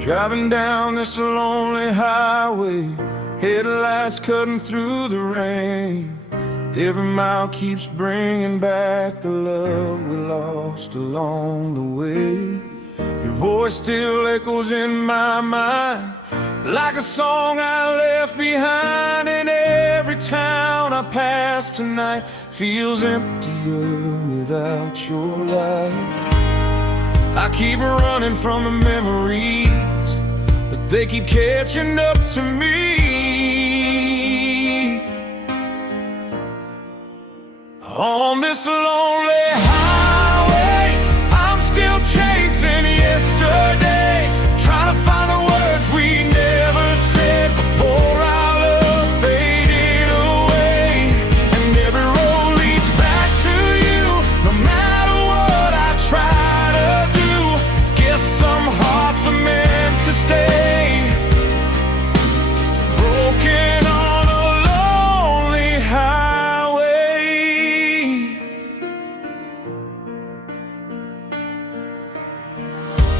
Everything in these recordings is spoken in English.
Driving down this lonely highway, headlights cutting through the rain. Every mile keeps bringing back the love we lost along the way. Your voice still echoes in my mind, like a song I left behind. And every town I pass tonight feels emptier without your light. I keep running from the memories, but they keep catching up to me. On this lonely highway, I'm still chasing yesterday, trying to find the words we never said before our love faded away. And every road leads back to you, no matter what I try to do. Guess some hearts are meant to stay, broken on a lonely highway.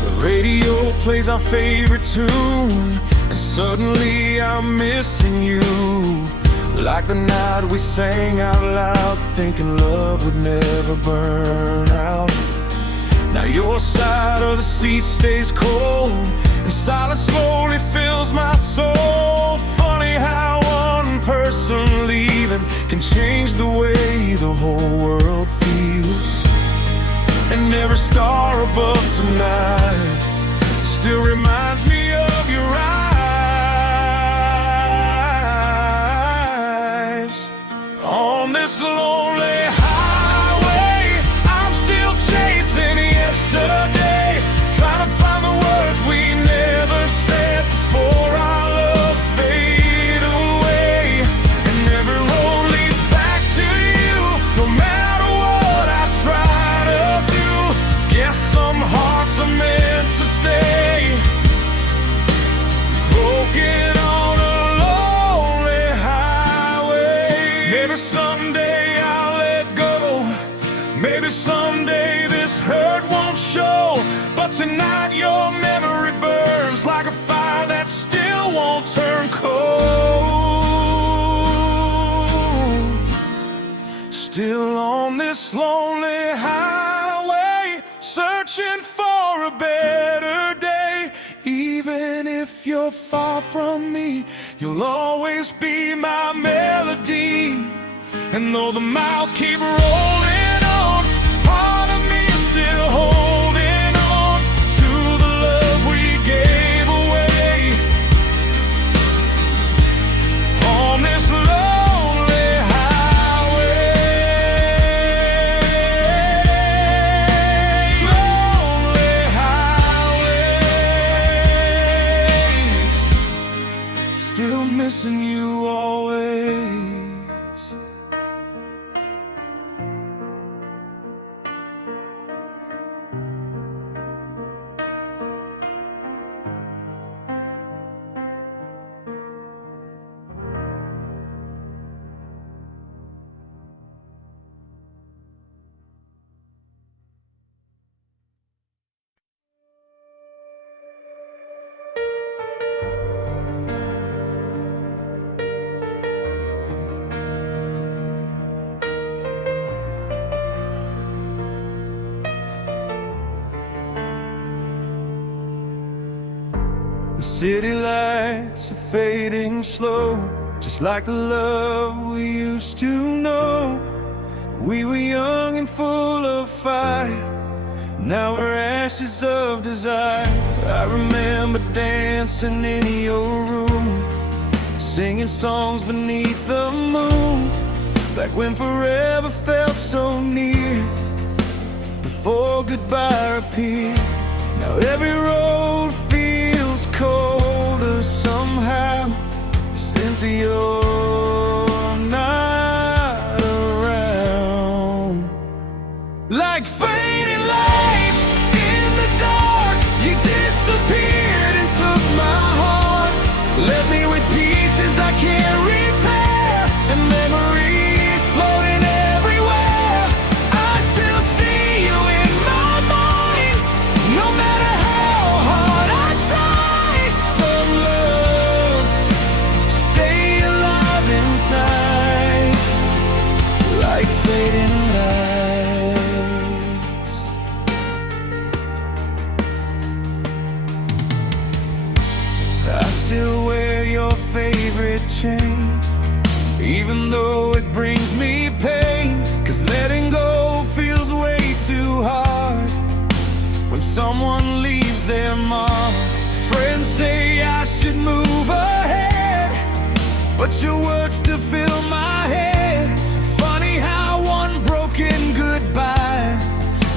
The radio plays our favorite tune, and suddenly I'm missing you. Like the night we sang out loud, thinking love would never burn out. Now your side of the seat stays cold, and silence slowly fills my soul. Funny how one person leaving can change the way the whole world feels. And every star above tonight still reminds me of your eyes. On this lonely highway, I'm still chasing yesterday, trying to find the words we never said before our love fade away. And every road leads back to you, no matter what I try to do. Guess some hearts are meant to stay, broken on a lonely highway. Maybe someday I'll let go, maybe someday this hurt won't show. But tonight your memory burns like a fire that still won't turn cold. Still on this lonely highway, searching for a better day. Even if you're far from me, you'll always be my melody. And though the miles keep rolling on, part of me is still holding on to the love we gave away. On this lonely highway, lonely highway, still missing you always. The city lights are fading slow, just like the love we used to know. We were young and full of fire, now we're ashes of desire. I remember dancing in your room, singing songs beneath the moon, back when forever felt so near, before goodbye appeared. Now every road feels colder somehow, since you're not around. Like fading lights in the dark, you disappeared and took my heart, left me with pieces I can't repair, and memories floating everywhere. I still see you in my mind, no matter how hard I try. still wear your favorite chain, even though it brings me pain. 'Cause letting go feels way too hard when someone leaves their mark. Friends say I should move ahead, but your words still fill my head. Funny how one broken goodbye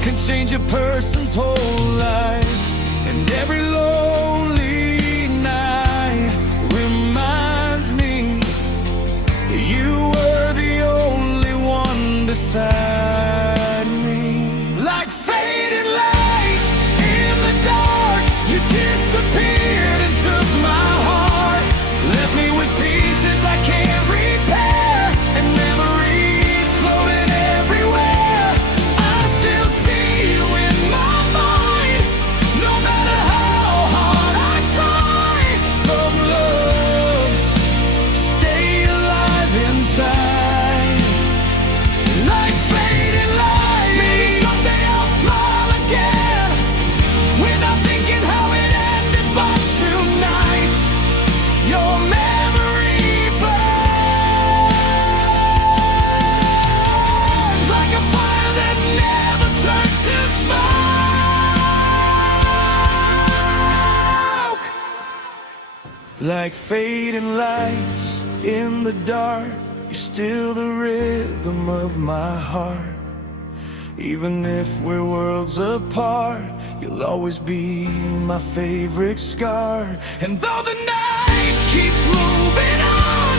can change a person's whole life. And every lonely night reminds me you were the only one beside me. Like fading lights in the dark, you disappeared and took my heart. Left me with pieces I can't repair, and memories floating everywhere. I still see you in my mind, no matter how hard I try. Some loves stay alive inside, like fading lights. Maybe someday I'll smile again, without thinking how it ended. But tonight, your memory burns like a fire that never turns to smoke. Like fading lights in the dark, you're still the rhythm of my heart. Even if we're worlds apart, you'll always be my favorite scar. And though the night keeps moving on,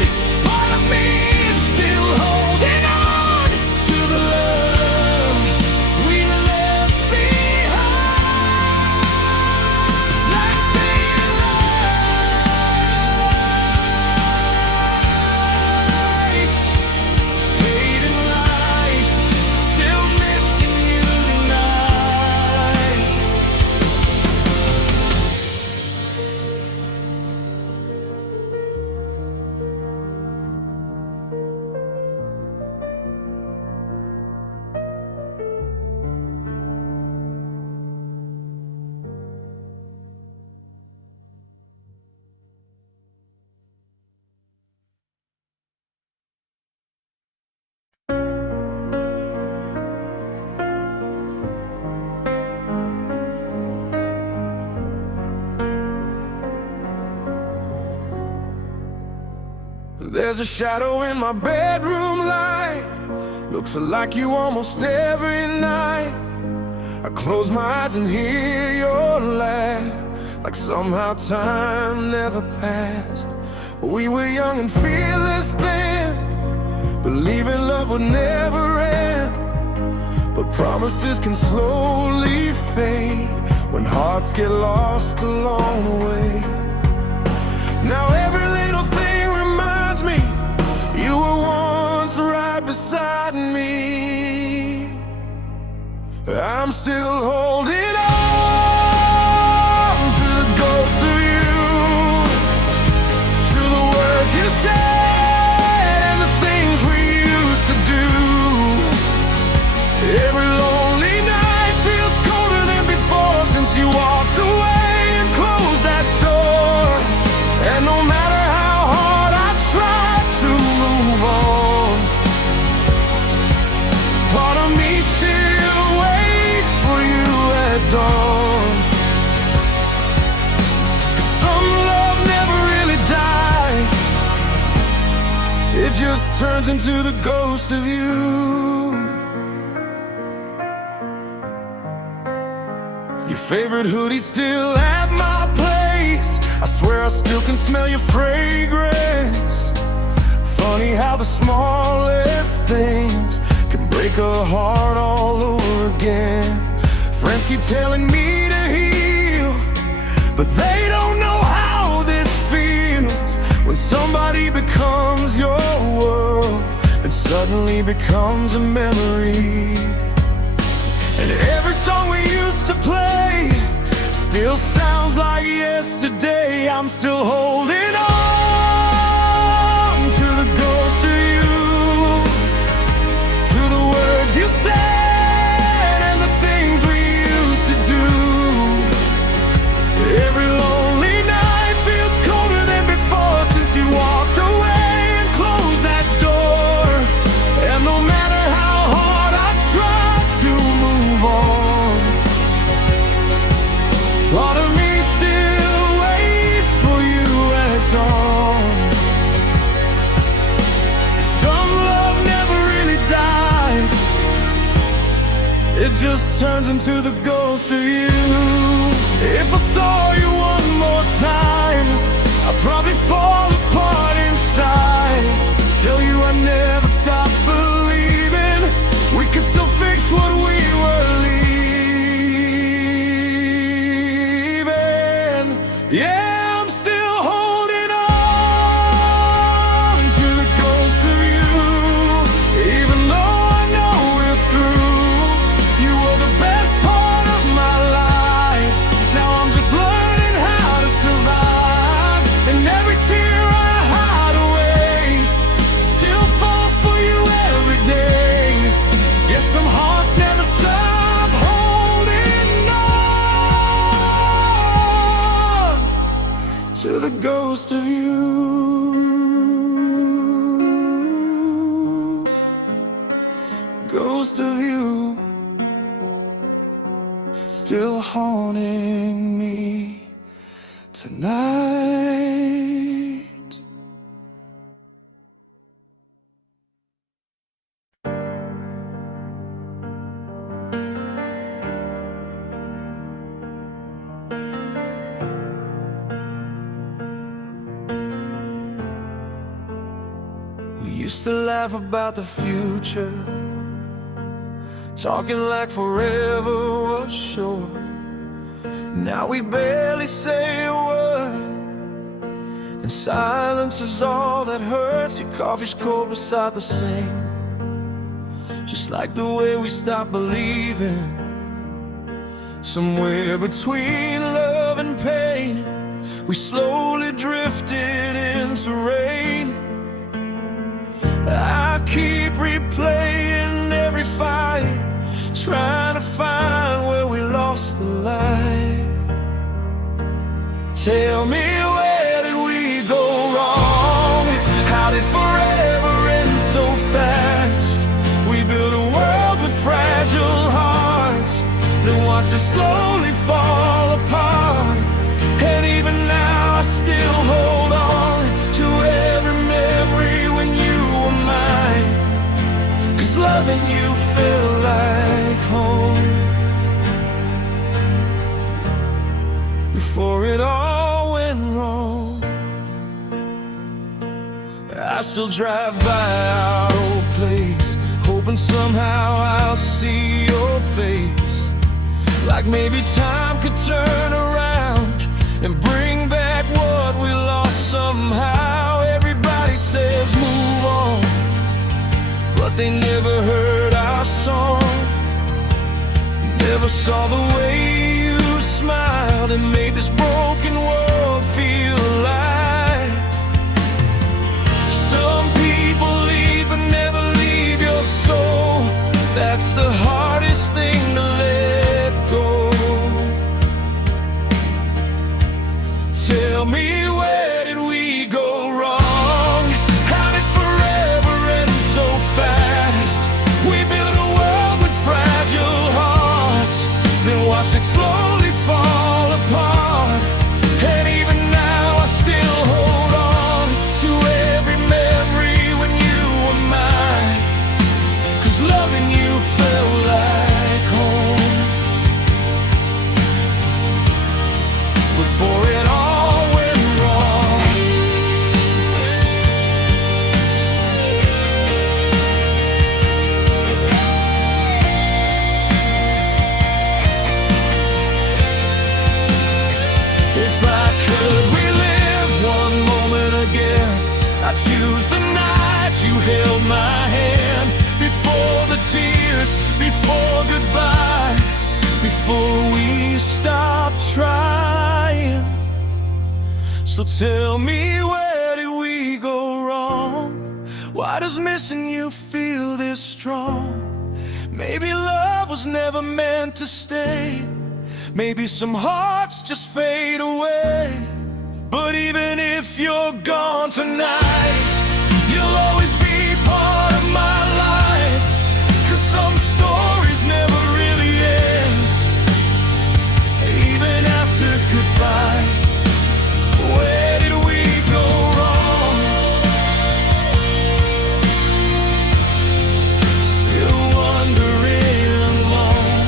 part of me is still holding on to the love we left behind. Like fading lights, fading lights, still missing you tonight. There's a shadow in my bedroom light, looks like you almost every night. I close my eyes and hear your laugh, like somehow time never passed. We were young and fearless then, believing love would never end. But promises can slowly fade when hearts get lost along the way. Now every little thing reminds me you were once right beside me. I'm still holding on to the ghost of you, to the words you said and the things we used to do. Every lonely night feels colder than before since you walked away and closed that door. And no matter how hard I try to move on, part of me still waits for you at dawn. 'Cause some love never really dies, it just turns into the ghost of you. Your favorite hoodie still at my place, I swear I still can smell your fragrance. Funny how the smallest things can break a heart all over again. Friends keep telling me to heal, but they don't know how this feels. When somebody becomes your world, then suddenly becomes a memory. And every song we used to play still sounds like yesterday. I'm still holding on to the ghost of you, to the words you said and the things we used to do. Every lonely night feels colder turns into the ghost of you. If I saw you one more time, I'd probably fall apart inside. Tell you I never stopped believing we could still fix what we were leaving. Yeah. To the ghost of you, ghost of you, still haunting me tonight. We used to laugh about the future, talking like forever was sure. Now we barely say a word, and silence is all that hurts. Your coffee's cold beside the sink, just like the way we stopped believing. Somewhere between love and pain, we slowly drifted into rain. I keep replaying every fight, trying to find where we lost the light. Tell me, where did we go wrong? How did forever end so fast? We built a world with fragile hearts, then watched it slowly fall apart. And even now I still hold on to every memory when you were mine, 'cause loving you felt like home. Before it all went wrong, I still drive by our old place, hoping somehow I'll see your face. Like maybe time could turn around and bring back what we lost somehow. Everybody says move on, but they never heard our song. Never saw the way you smiled and made this broken world feel alive. Some people leave but never leave your soul. That's the hardest thing to let go. Tell me, where did we go wrong? How did forever end so fast? We built a world with fragile hearts, then watched it slowly fall apart. And even now I still hold on to every memory when you were mine, 'cause loving you felt like home. Before it all went wrong, if I could relive one moment again, I'd choose the night you held my hand. Before the tears, before goodbye, before we stopped trying. So tell me, where did we go wrong? Why does missing you feel this strong? Maybe love was never meant to stay. Maybe some hearts just fade away. But even if you're gone tonight, you'll always be part of my life. 'Cause some stories never really end, even after goodbye. Where did we go wrong? Still wondering alone.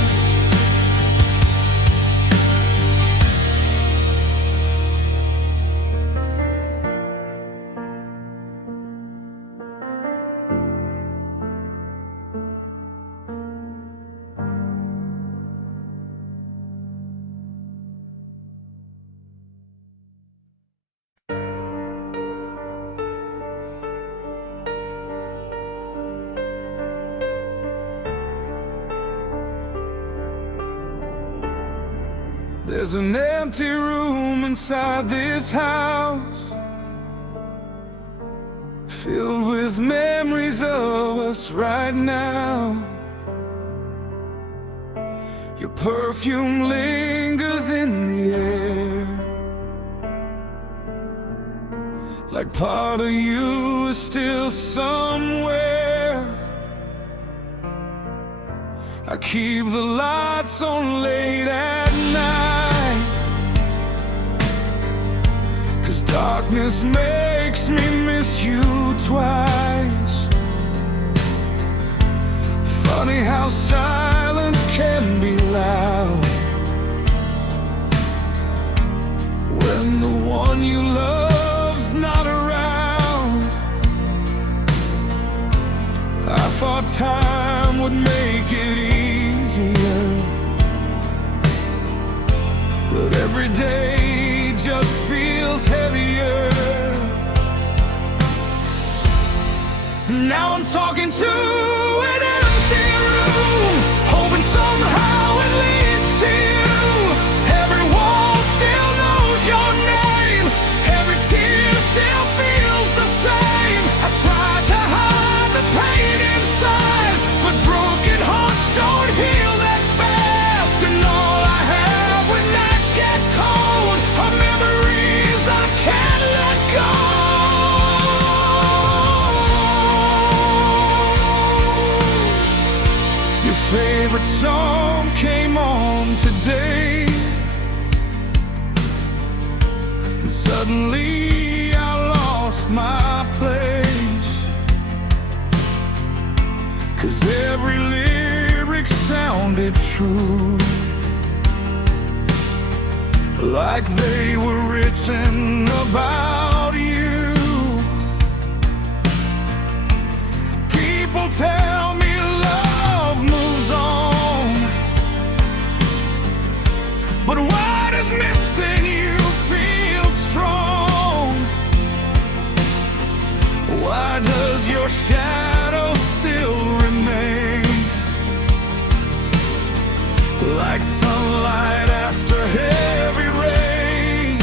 There's an empty room inside this house, filled with memories of us right now. Your perfume lingers in the air, like part of you is still somewhere. I keep the lights on late at night, 'cause darkness makes me miss you twice. Funny how silence can be loud when the one you love's not around. I thought time would make it easier, but every day just feels heavier. Now I'm talking to an empty room, hoping somehow it leads to you. Every wall still knows your name, every tear still feels the same. I tried to hide the pain inside, but broken hearts don't heal that fast. And all I have when nights get cold are memories I can't let go. Your favorite song came on today, and suddenly I lost my place. 'Cause every lyric sounded true, like they were written about you. People tell me love moves on, but what is missing you feel strong. Why does your shadow still remain, like sunlight after heavy rain?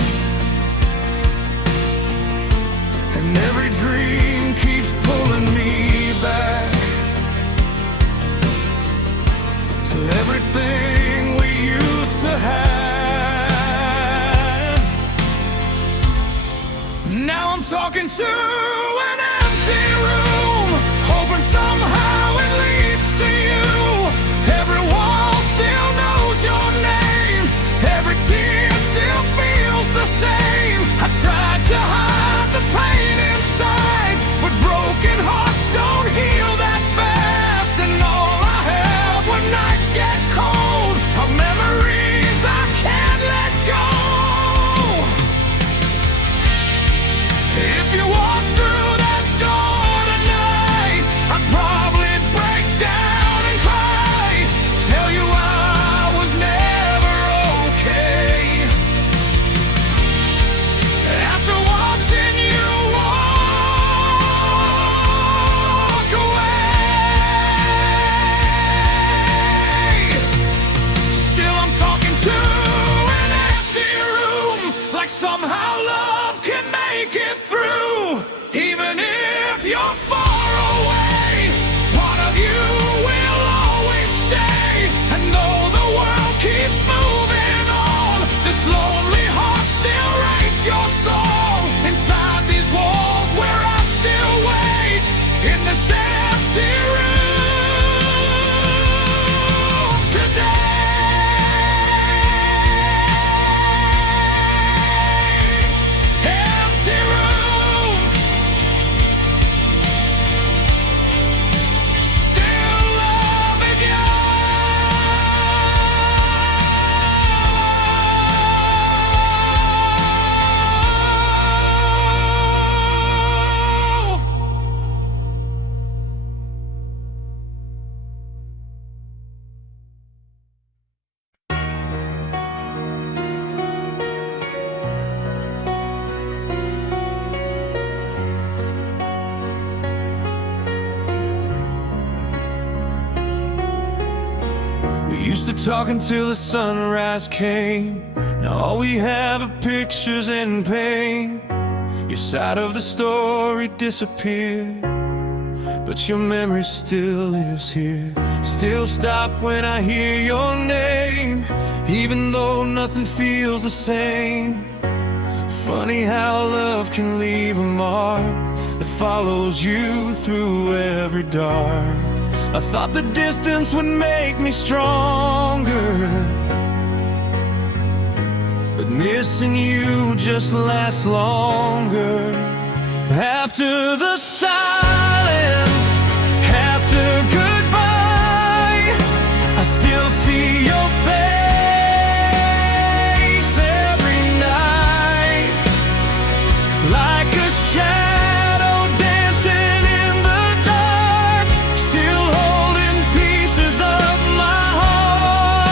And every dream keeps pulling me back to everything we used to have. Now I'm talking to an empty room, hoping somehow it leads to you. Every wall still knows your name, every tear still feels the same. I tried to hide the pain inside, but broken hearts don't heal that fast. And all I have when nights get cold are memories I can't let go. If you walk through that door tonight, I'd probably break down and cry, tell you I was never okay. After watching you walk away, still I'm talking to an empty room, like somehow love can make it through. talking till the sunrise came. Now all we have are pictures and pain. Your side of the story disappeared, but your memory still lives here. Still stop when I hear your name, even though nothing feels the same. Funny how love can leave a mark that follows you through every dark. I thought the distance would make me stronger, but missing you just lasts longer. After the silence, after goodbye, I still see your face every night, like a shadow dancing in the dark, still holding pieces of my heart.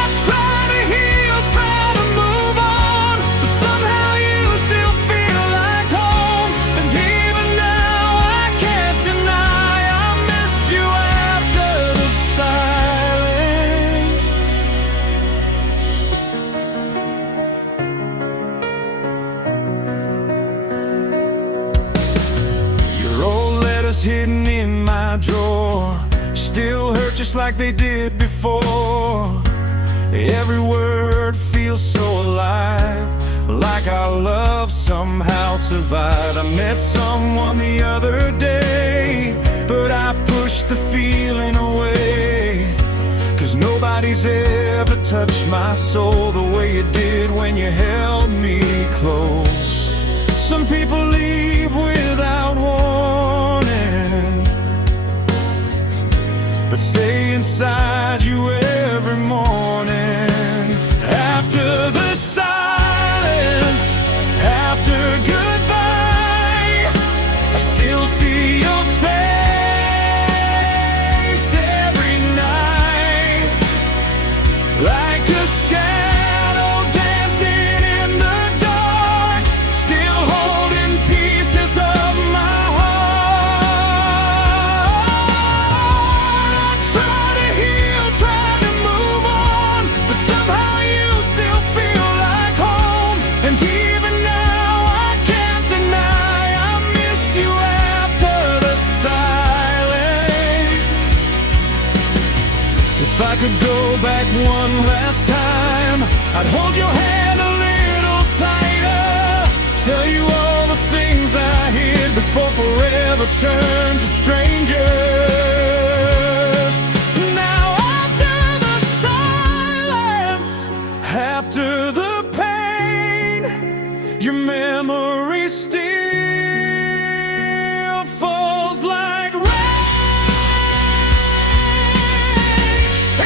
I try to heal, try to move on, but somehow you still feel like home. And even now I can't deny I miss you after the silence. Your old letters hidden in my drawer still hurt just like they did before. Every word feels so alive, like our love somehow survived. I met someone the other day, but I pushed the feeling away, 'cause nobody's ever touched my soul the way you did when you held me close. Some people leave without warning, but stay inside you every morning. After the silence, after goodbye, I still see your face every night, like a shadow dancing in the dark, still holding pieces of my heart. I try to heal, try to move on, but somehow you still feel like home. And even now I can't deny I miss you after the silence. If I could go back one last time, I'd hold your hand a little tighter, tell you all the things I hid before forever turned to strangers. Now after the silence, after the pain, your memory still falls like rain.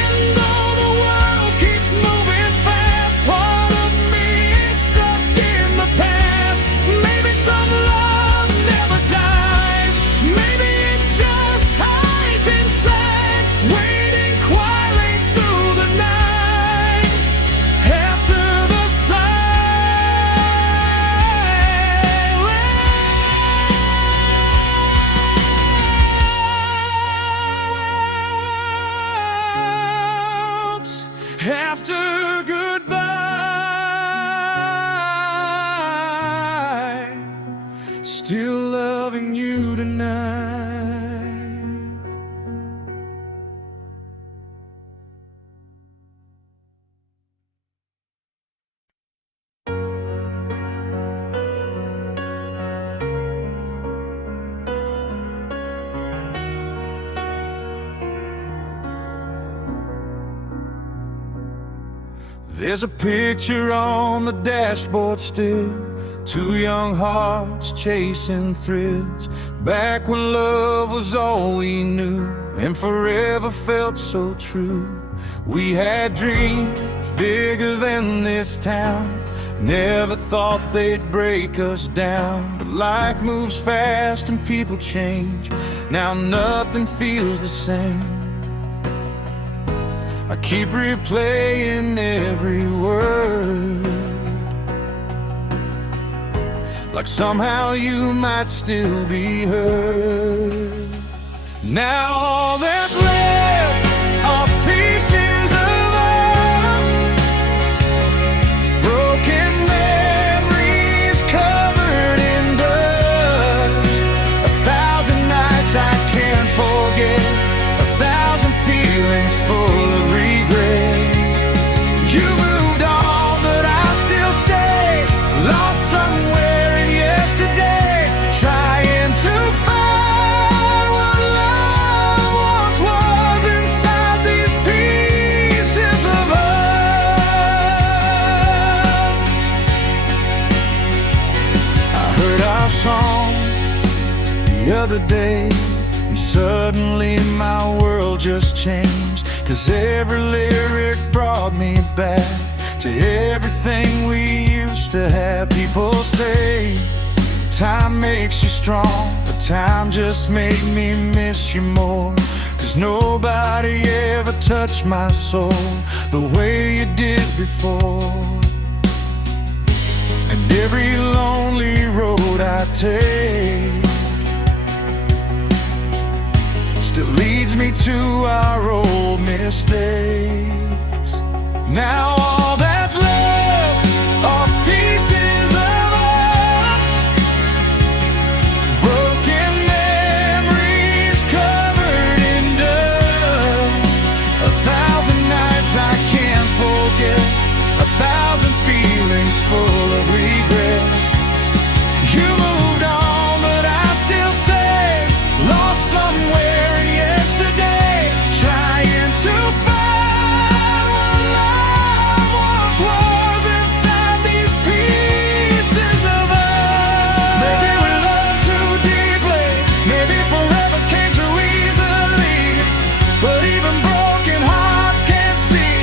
And though the world keeps moving fast, part of me is stuck in the past. Maybe some love never dies, maybe it just hides inside, waiting quietly through the night. After the silence, after goodbye, still loving you tonight. There's a picture on the dashboard still, two young hearts chasing thrills, back when love was all we knew and forever felt so true. We had dreams bigger than this town, never thought they'd break us down. But life moves fast and people change, now nothing feels the same. I keep replaying every word, like somehow you might still be heard. Now all that's left song the other day, and suddenly my world just changed. 'Cause every lyric brought me back to everything we used to have. People say time makes you strong, but time just made me miss you more. 'Cause nobody ever touched my soul the way you did before. And every lonely road I take still leads me to our old mistakes. Now all that's left are pieces of us, broken memories covered in dust. 1,000 nights I can't forget, 1,000 feelings full of regret. You moved on, but I still stay, lost somewhere in yesterday, trying to find what love once was inside these pieces of us. Maybe we loved too deeply, maybe forever came too easily, but even broken hearts can't see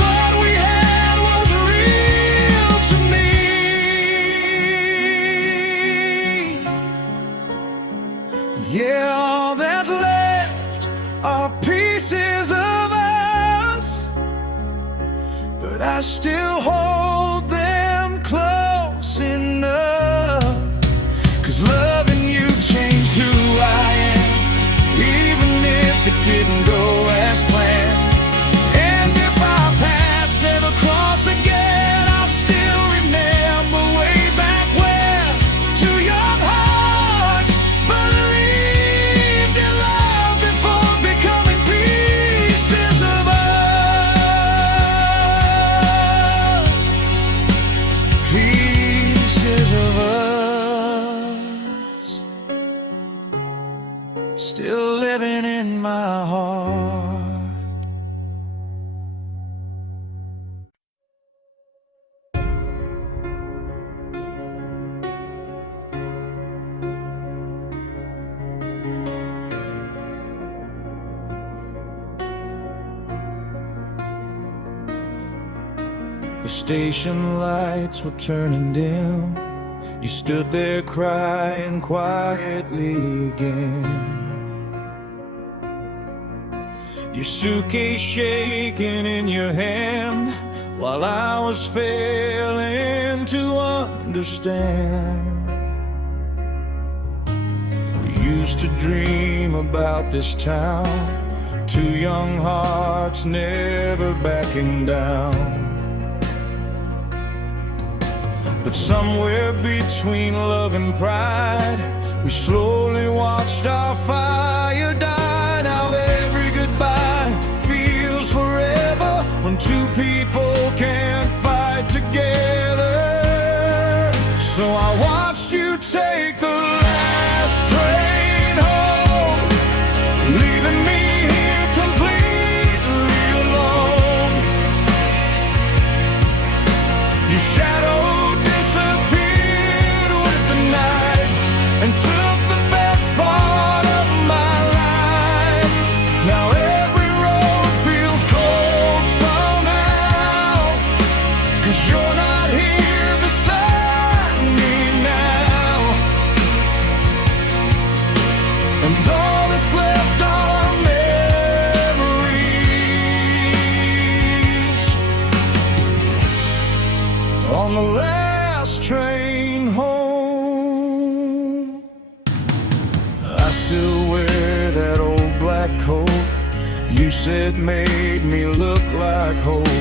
what we had was real to me. Yeah, all that's left are pieces of us, but I still hold them close enough. 'Cause loving you changed who I am, even if it didn't go as planned. And if our paths never cross again, I'll still remember way back when two young hearts believed in love before becoming pieces of us. Pieces of us, still living in my heart. The station lights were turning dim. You stood there crying quietly again. Your suitcase shaking in your hand, while I was failing to understand. We used to dream about this town, two young hearts never backing down. But somewhere between love and pride, we slowly watched our fire die. Now every goodbye feels forever when two people can't fight together. So I watched you take the last train home, leaving me here completely alone. Your shadow disappeared with the night and took the best part of my life. Now every road feels cold somehow, 'cause you're not here beside me now. And all that's left are memories on the last train home. I still wear that old black coat you said made me look like hope.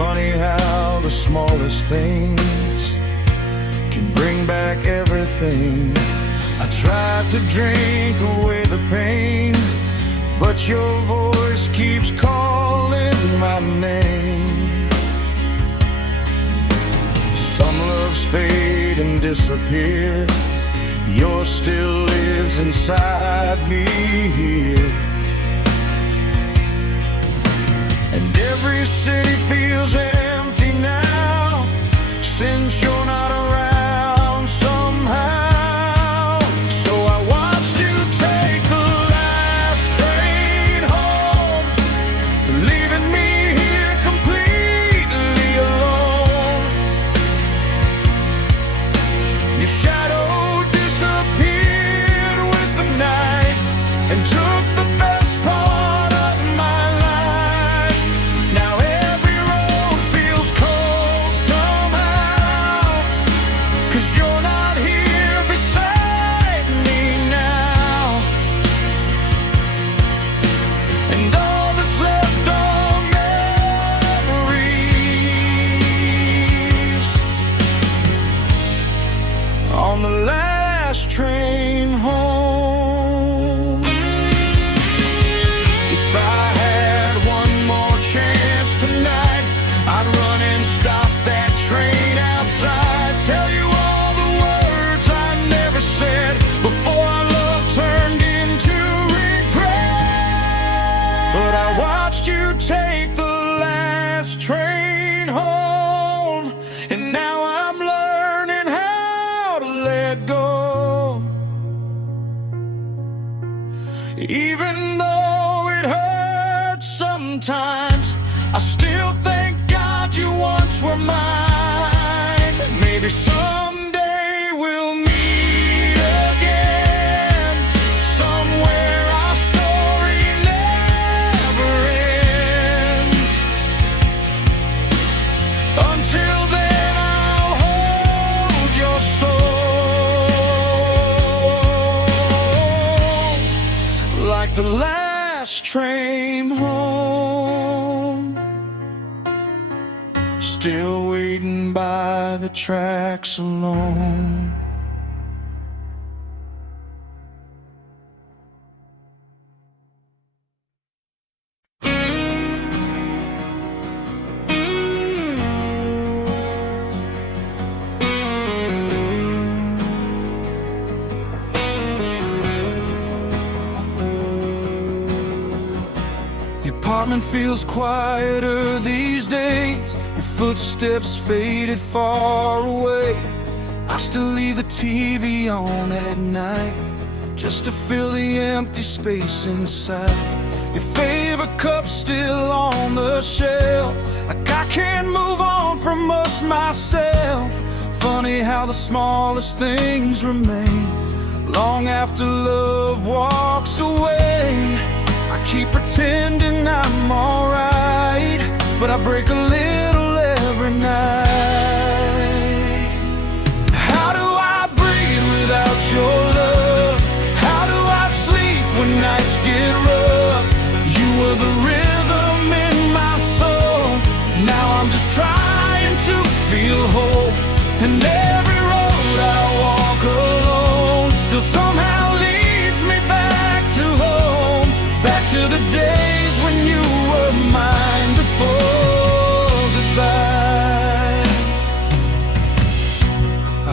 Funny how the smallest things can bring back everything. I tried to drink away the pain, but your voice keeps calling my name. Some loves fade and disappear, yours still lives inside me here. And every city feels empty now, since you're not around somehow. on the last train home. If I had one more chance tonight, I'd run and stop that train outside, tell you all the words I never said before our love turned into regret. But I watched you take the last train home, and now I'm learning how to let go. Even though it hurts sometimes, I still thank God you once were mine. Maybe someday we'll meet again, somewhere our story never ends. Until then I'll hold your soul like the last train home. Still waiting by the tracks alone. The apartment feels quieter these days. Your footsteps faded far away. I still leave the TV on at night, just to fill the empty space inside. Your favorite cup's still on the shelf, like I can't move on from us myself. Funny how the smallest things remain long after love walks away. I keep pretending I'm alright, but I break a little every night. How do I breathe without your love? How do I sleep when nights get rough? You were the rhythm in my soul. Now I'm just trying to feel whole, and every road I walk alone still somehow leads me back to home, back to the days when you were mine before goodbye.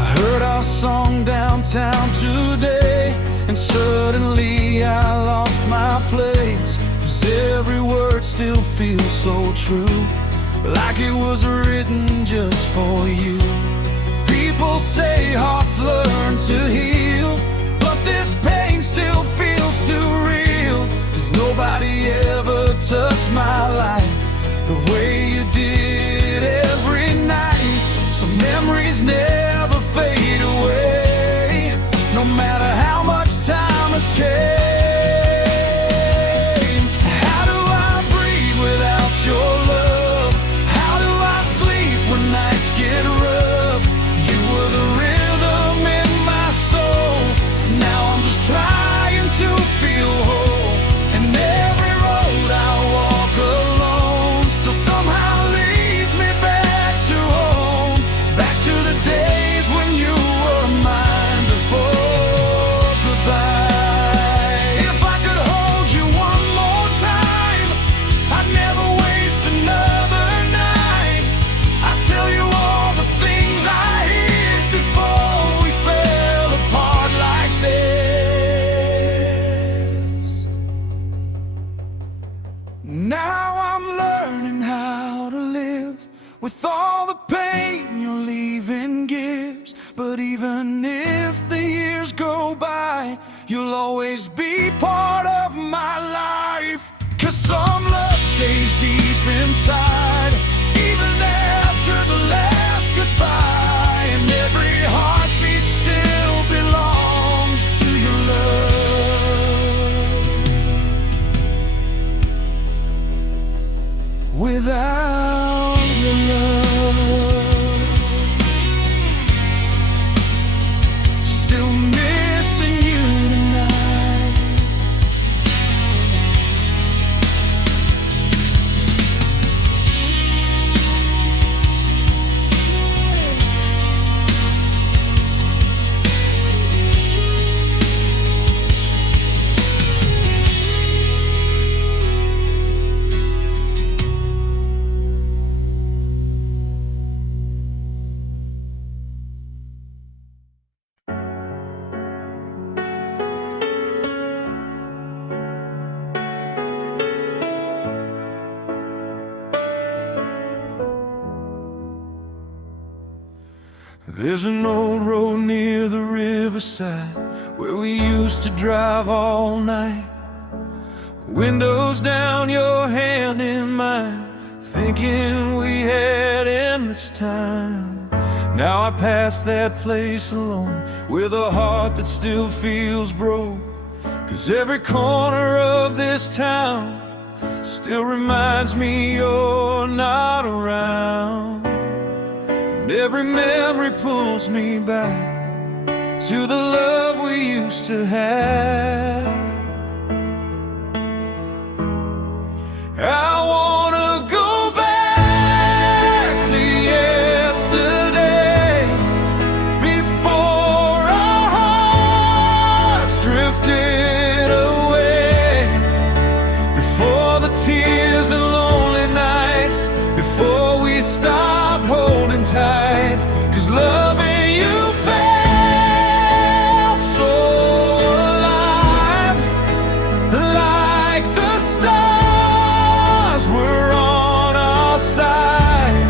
I heard our song downtown today, and suddenly I lost my place. 'Cause every word still feels so true, like it was written just for you. People say hearts learn to heal, but this pain still feels too real. 'Cause nobody ever touched my life the way you did every night. Some memories never fade away, no matter how much time has changed. How do I breathe without your love? How do I sleep when nights get rough? You were the rhythm in my soul. Now I'm just trying to feel whole, and every road I walk alone still somehow leads me back to home, back to the days when you were mine before goodbye. If I could hold you one more time, I'd never waste another night. I'd tell you all the things I hid before we fell apart like this. Now I'm learning how to live with all the pain your leaving gives. But even if the years go by, you'll always be part of my life. 'Cause some love stays deep inside, even after the last goodbye. And every heartbeat still belongs to your love. Without your love, still missing you tonight. There's an old road near the riverside where we used to drive all night. Windows down, your hand in mine, thinking we had endless time. Now I pass that place alone with a heart that still feels broke. 'Cause every corner of this town still reminds me you're not around. And every memory pulls me back to the love we used to have. I wanna go back to yesterday, before our hearts drifted away, before the tears and lonely nights, before we stopped holding tight. 'Cause loving you felt so alive, like the stars were on our side.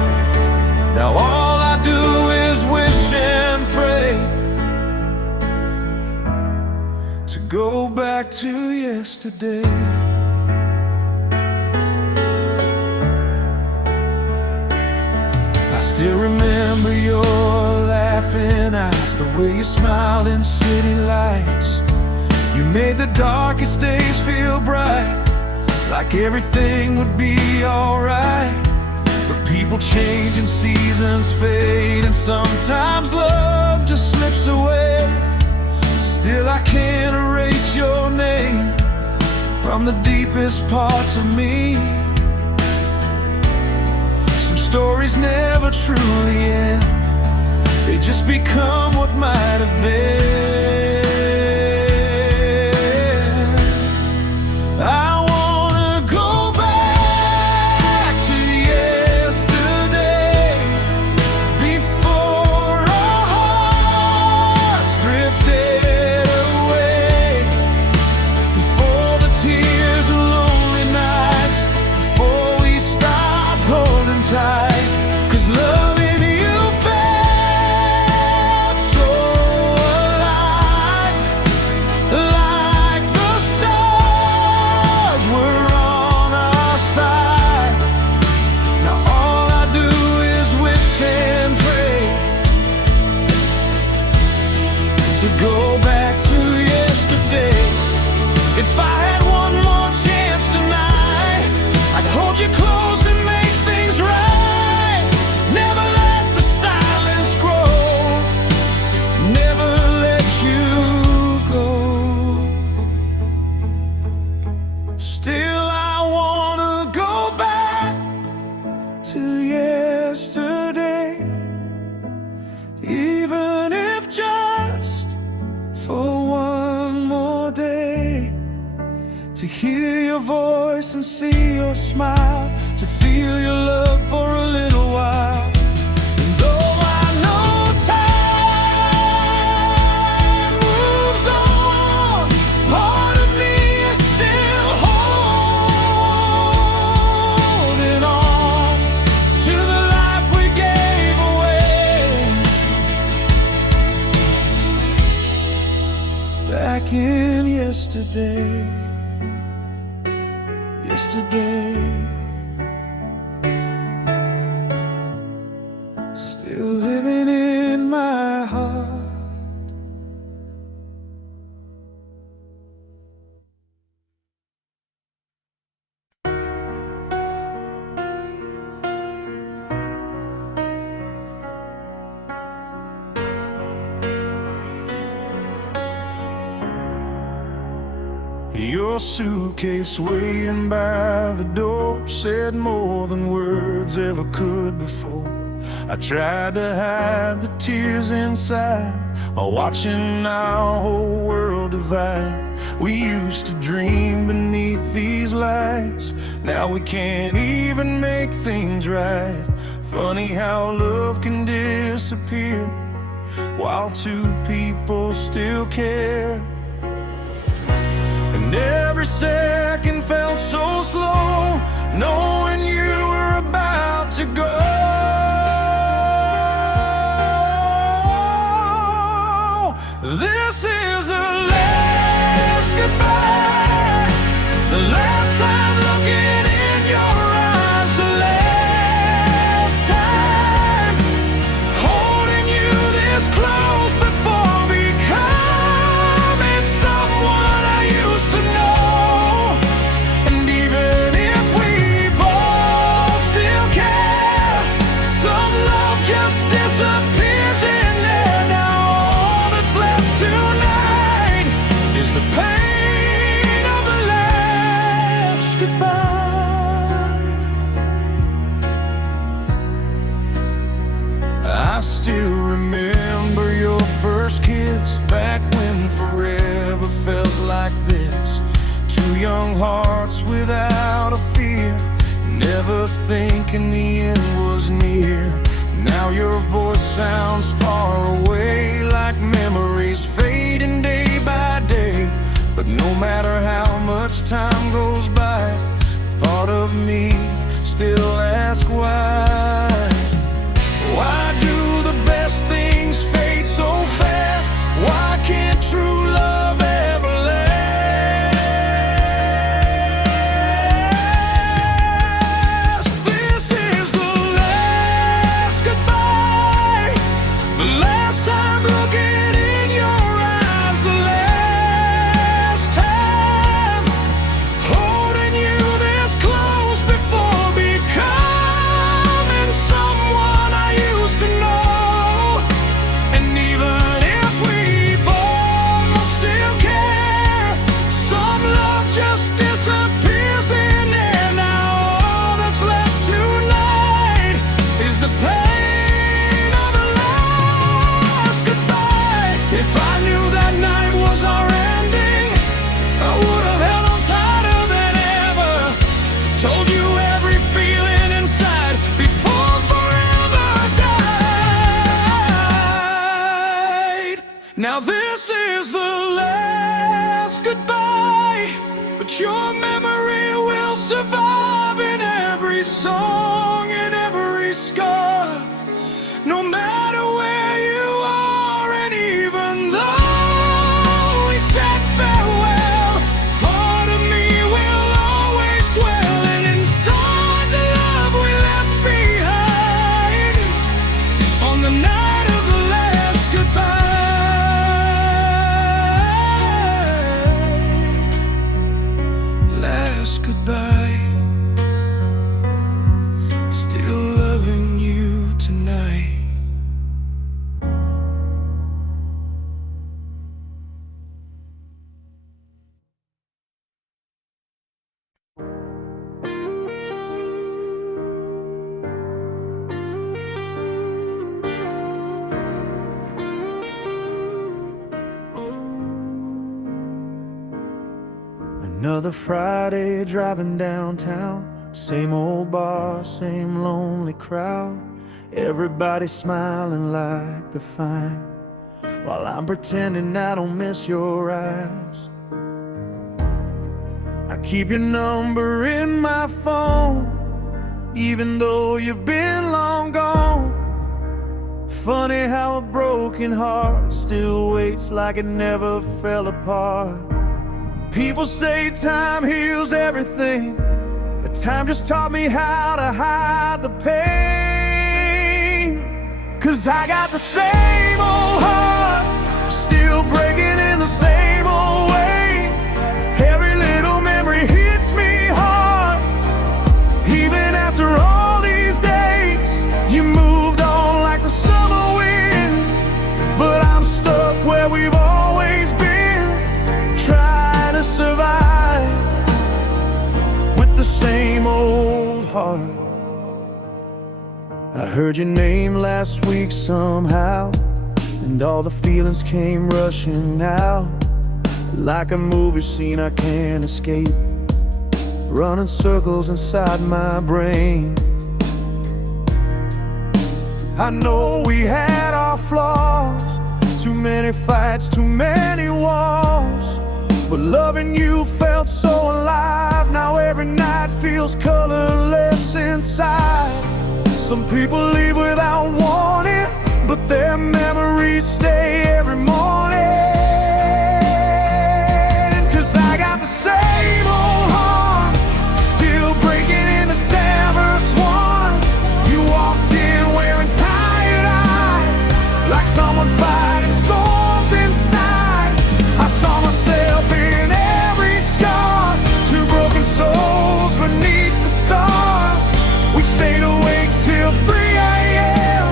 Now all I do is wish and pray to go back to yesterday. I still remember your laughing eyes, the way you smiled in city lights. You made the darkest days feel bright, like everything would be alright. But people change and seasons fade, and sometimes love just slips away. Still I can't erase your name from the deepest parts of me. Some stories never truly end, they just become what might have been. I wanna go back to yesterday, before our hearts drifted away, before the tears and lonely nights, before we stopped holding tight. 'Cause loving you felt so alive, like the stars were on our side. Now all I do is wish and pray to go back to yesterday. If I had one more chance tonight, I'd hold you close and make things right. Never let the silence grow, never let you go. Still I wanna go back to yesterday, even if just for one more day. To hear your voice and see your smile, to feel your love for a little while. And though I know time moves on, part of me is still holding on to the life we gave away. Back in yesterday, yesterday, still living in my heart. Your suitcase waiting by the door said more than words ever could before. I tried to hide the tears inside while watching our whole world divide. We used to dream beneath these lights, now we can't even make things right. Funny how love can disappear while two people still care. And every second felt so slow, knowing you were about to go. thinking the end was near. Now your voice sounds far away, like memories fading day by day. But no matter how much time goes by, part of me still asks why. Why do the best things fade so fast? Why can't true love ever last? This is the last goodbye, the last time looking in your eyes, the last time holding you this close before becoming someone I used to know. And even if we both still care, some love just disappears in air. Now all that's left tonight is the pain of a last goodbye. If I knew that night was our ending, I would have held on tighter than ever. Told you every feeling inside before forever died. Now this is the last goodbye, but your memory will survive in every song, in every scar. No matter where you are, and even though we said farewell, part of me will always dwell and inside the love we left behind on the night of the last goodbye. Last goodbye. Still loving you tonight. Another Friday driving downtown, same old bar, same lonely crowd. Everybody smiling like they're fine, while I'm pretending I don't miss your eyes. I keep your number in my phone, even though you've been long gone. Funny how a broken heart still waits like it never fell apart. People say time heals everything, but time just taught me how to hide the pain. 'Cause I got the same old heart, still breaking in the same old way. Every little memory hits me hard, even after all these days. You moved on like the summer wind, but I'm stuck where we've always been, trying to survive with the same old heart. I heard your name last week somehow, and all the feelings came rushing out, like a movie scene I can't escape, running circles inside my brain. I know we had our flaws, too many fights, too many walls, but loving you felt so alive. Now every night feels colorless inside. Some people leave without warning, but their memories stay every morning. 'Cause I got the same old heart, still breaking in the Severus one. You walked in wearing tired eyes, like someone fighting storms inside. I saw myself in every scar, two broken souls beneath the stars. We stayed awake till 3 a.m.,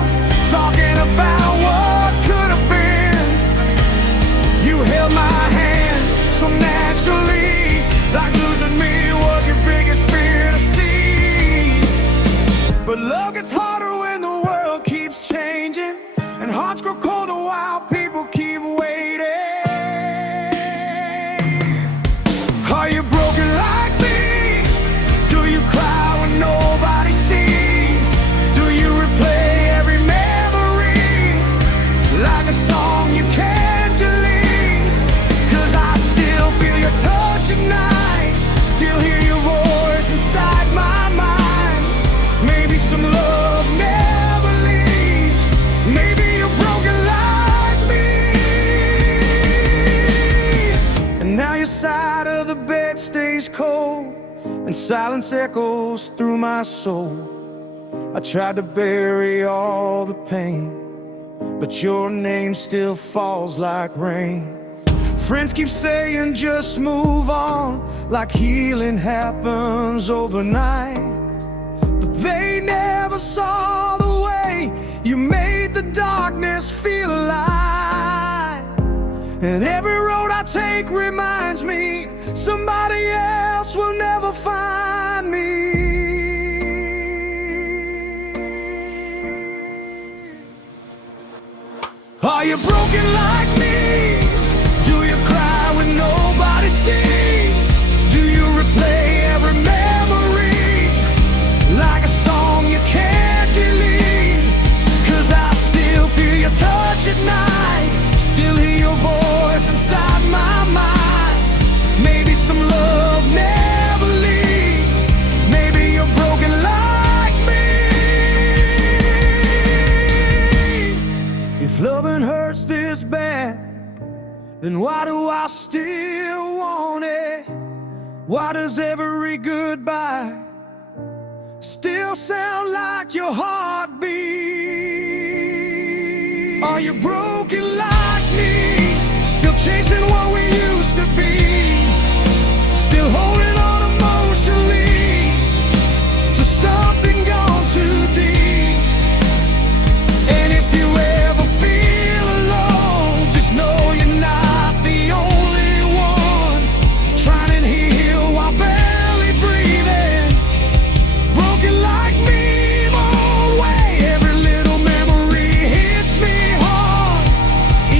talking about what could have been. You held my hand so naturally, like losing me was your biggest fear to see. But love gets harder when the world keeps changing, and hearts grow colder while people and silence echoes through my soul. I tried to bury all the pain, but your name still falls like rain. Friends keep saying just move on, like healing happens overnight, but they never saw the way you made the darkness feel alive. And every road I take reminds me somebody else will never find me. Are you broken like me? Do you cry when nobody sees? Do you replay every memory like a song you can't delete? 'Cause I still feel your touch at night, still hear your voice inside my mind. Maybe some love never leaves, maybe you're broken like me. If loving hurts this bad, then why do I still want it? Why does every goodbye still sound like your heartbeat? Are you broken like me? Still chasing what we used to be? Still holding on emotionally to something gone too deep? And if you ever feel alone, just know you're not the only one trying to heal while barely breathing. Broken like me, my own way. Every little memory hits me hard.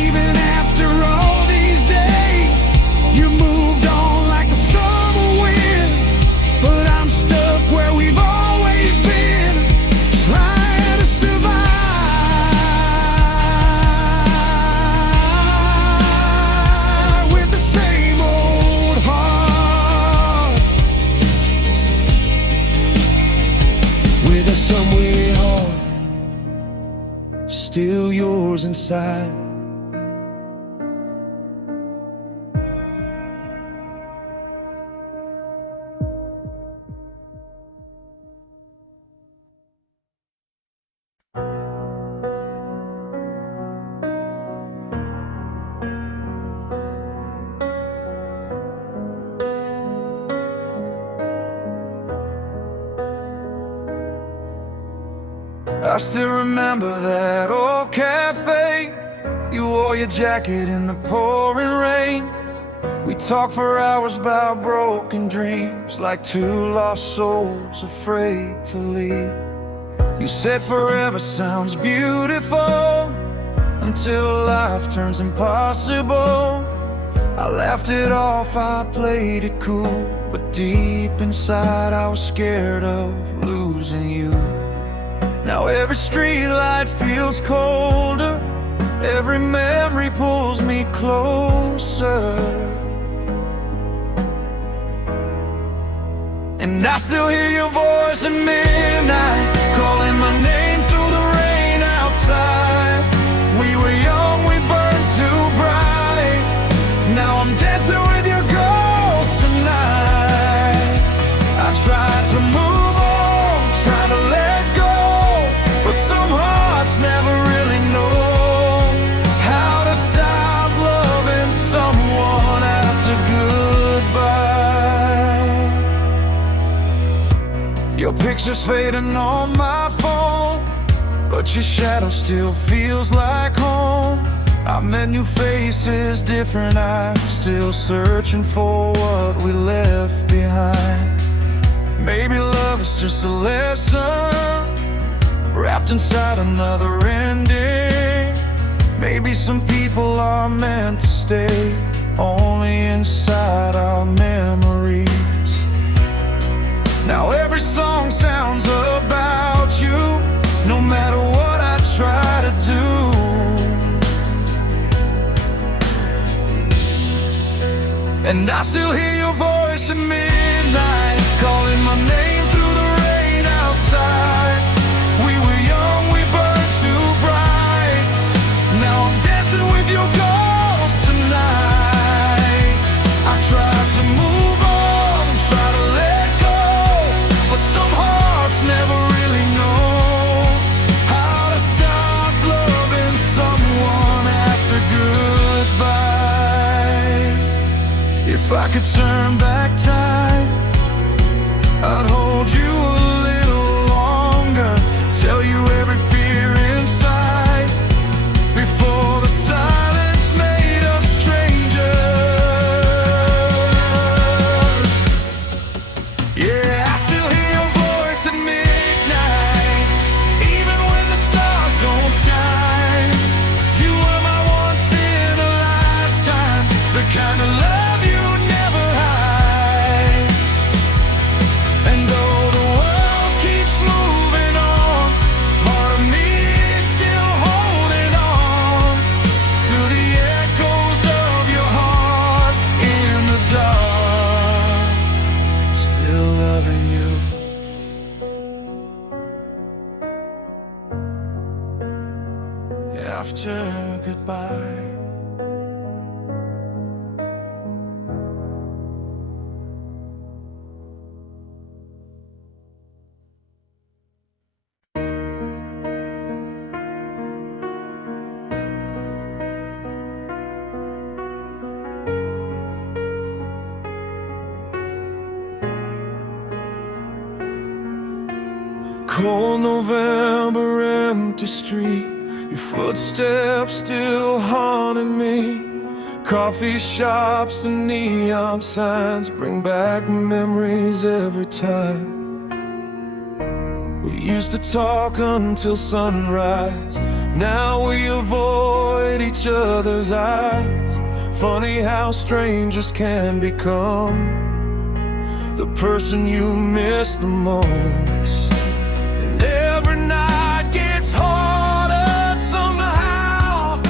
Even after all these days, you moved on like the summer wind. But I'm stuck where we've always been, trying to survive with the same old heart, with a somewhere heart still yours inside. I still remember that old cafe. You wore your jacket in the pouring rain. We talked for hours about broken dreams, like two lost souls afraid to leave. You said forever sounds beautiful until life turns impossible. I laughed it off, I played it cool, but deep inside I was scared of losing you. Now every street light feels colder, every memory pulls me closer, and I still hear your voice at midnight, calling my name through the rain outside. We were young, we burned too bright. Now I'm dancing with your ghost tonight. I tried to move on, try to let go, but some hearts never really know how to stop loving someone after goodbye. Your picture's fading on my phone, but your shadow still feels like home. I met new faces, different eyes, still searching for what we left behind. Maybe love is just a lesson wrapped inside another ending. Maybe some people are meant to stay only inside our memories. Now every song sounds about you, no matter what I try to do. And I still hear your voice at midnight, calling my name through the rain outside. We were young, we burned too bright. Now I'm dancing with your ghost tonight. I tried to move on, try to let go, I could turn back time, I'd hold you a little longer, tell you every fear inside, before the silence made us strangers. Yeah, I still hear your voice at midnight, even when the stars don't shine. You were my once in a lifetime, the kind of love you never hide. And though the world keeps moving on, part of me is still holding on to the echoes of your heart in the dark. Still loving you. After goodbye. Cold November, empty street, your footsteps still haunting me. Coffee shops and neon signs bring back memories every time. We used to talk until sunrise, now we avoid each other's eyes. Funny how strangers can become the person you miss the most. And every night gets harder somehow,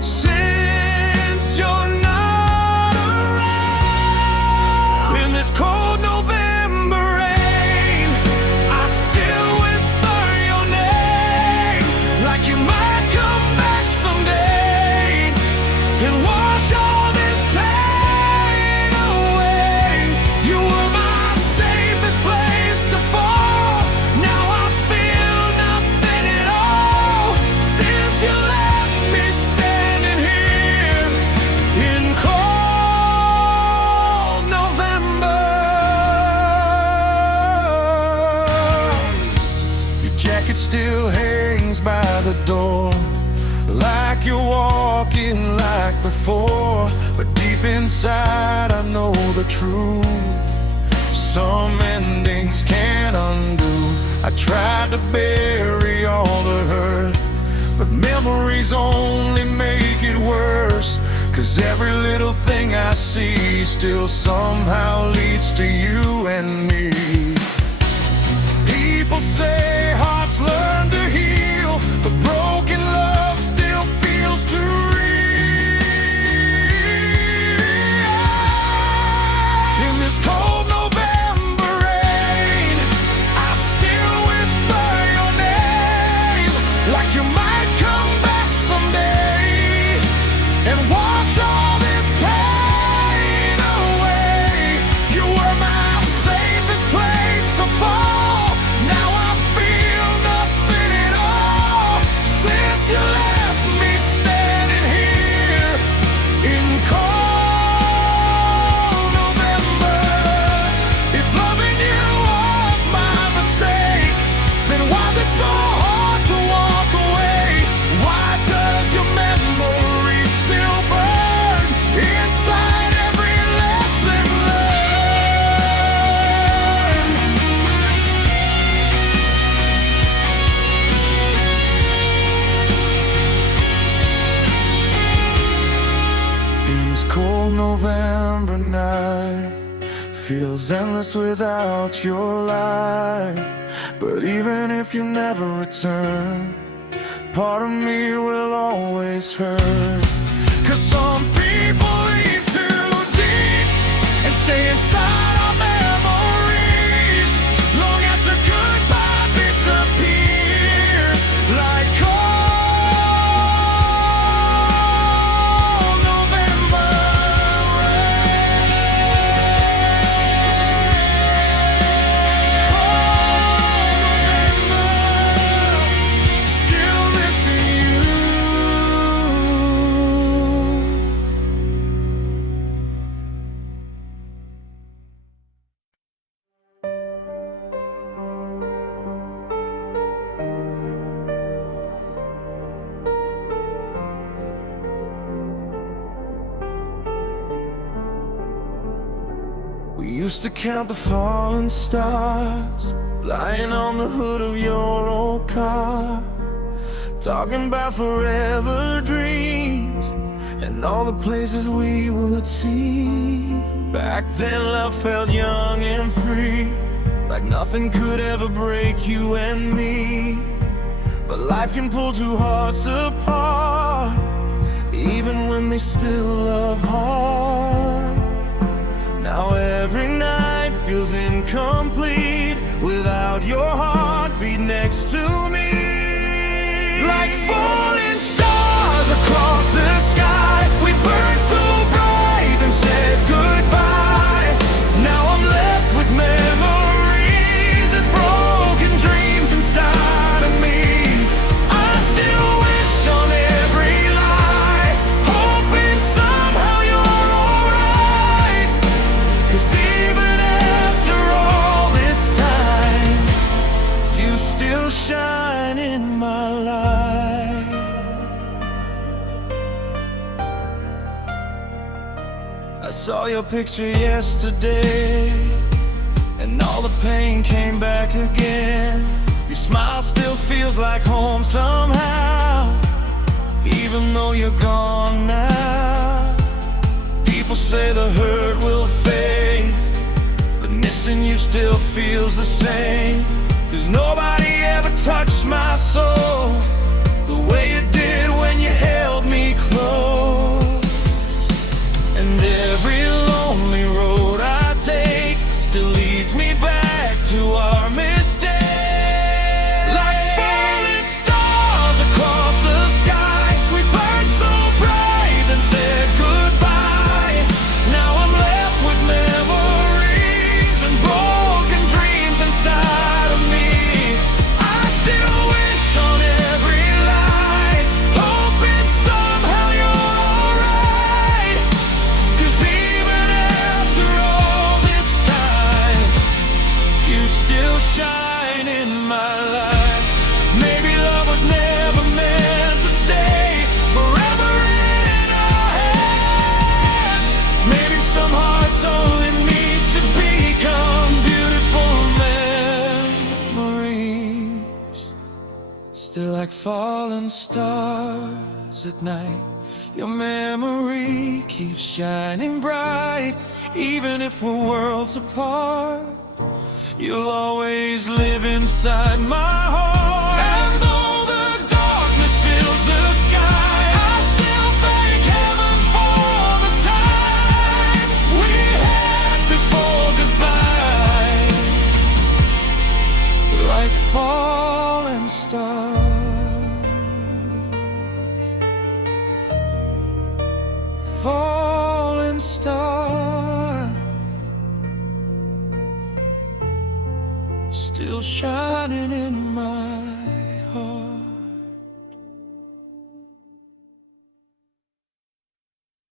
since you're not around. In this cold November rain, I still whisper your name, like you might come back someday and wash all this pain away. You were my safest place to fall. Now I feel nothing at all, since you left me standing here in cold November. Your jacket still hangs by the door, like you're walking like before. But deep inside I know the truth, some endings can't undo. I tried to bury all the hurt, but memories only make it worse. 'Cause every little thing I see still somehow leads to you and me. People say hearts learn to heal, but broken love still feels too real. In this cold November rain, I still whisper your name, like you might come back someday and wash all this pain away. You were my safest place to fall. Now I feel nothing at all, since you left me standing here in cold November. If loving you was my mistake, then was it so hard to walk away? Why does your memory still burn inside every lesson learned? In this cold November night, feels endless without your light. But even if you never return, part of me will always hurt. 'Cause some people leave too deep and stay inside our memories long after goodbye disappears, like cold November rain. Cold November, still missing you. used to count the falling stars, lying on the hood of your old car, talking about forever dreams and all the places we would see. Back then love felt young and free, like nothing could ever break you and me. But life can pull two hearts apart, even when they still love hard. Now every night feels incomplete without your heartbeat next to me. Like falling stars across the sky, we burned so bright and said goodbye. Now I'm left with memories and broken dreams inside of me. I still wish on every lie, hoping somehow you're alright. 'Cause even after all this time, you still shine in my life. I saw your picture yesterday, and all the pain came back again. Your smile still feels like home somehow, even though you're gone now. People say the hurt will fade, but missing you still feels the same. 'Cause nobody ever touched my soul the way you did when you held me close. And every lonely road I take still leads me back to our mistake. Like falling stars across the sky, we burned so bright and said goodbye. Now I'm left with memories and broken dreams inside of me. I still wish on every lie, hoping somehow you're alright. 'Cause even after all this time, you still shine in my life. Maybe love was never meant to stay forever in our hands. Maybe some hearts only need to become beautiful memories. Still like falling stars at night, your memory keeps shining bright. Even if we're worlds apart, you'll always live inside my heart. And though the darkness fills the sky, I still thank heaven for the time we had before goodbye. Like falling stars, falling stars, still shining in my heart.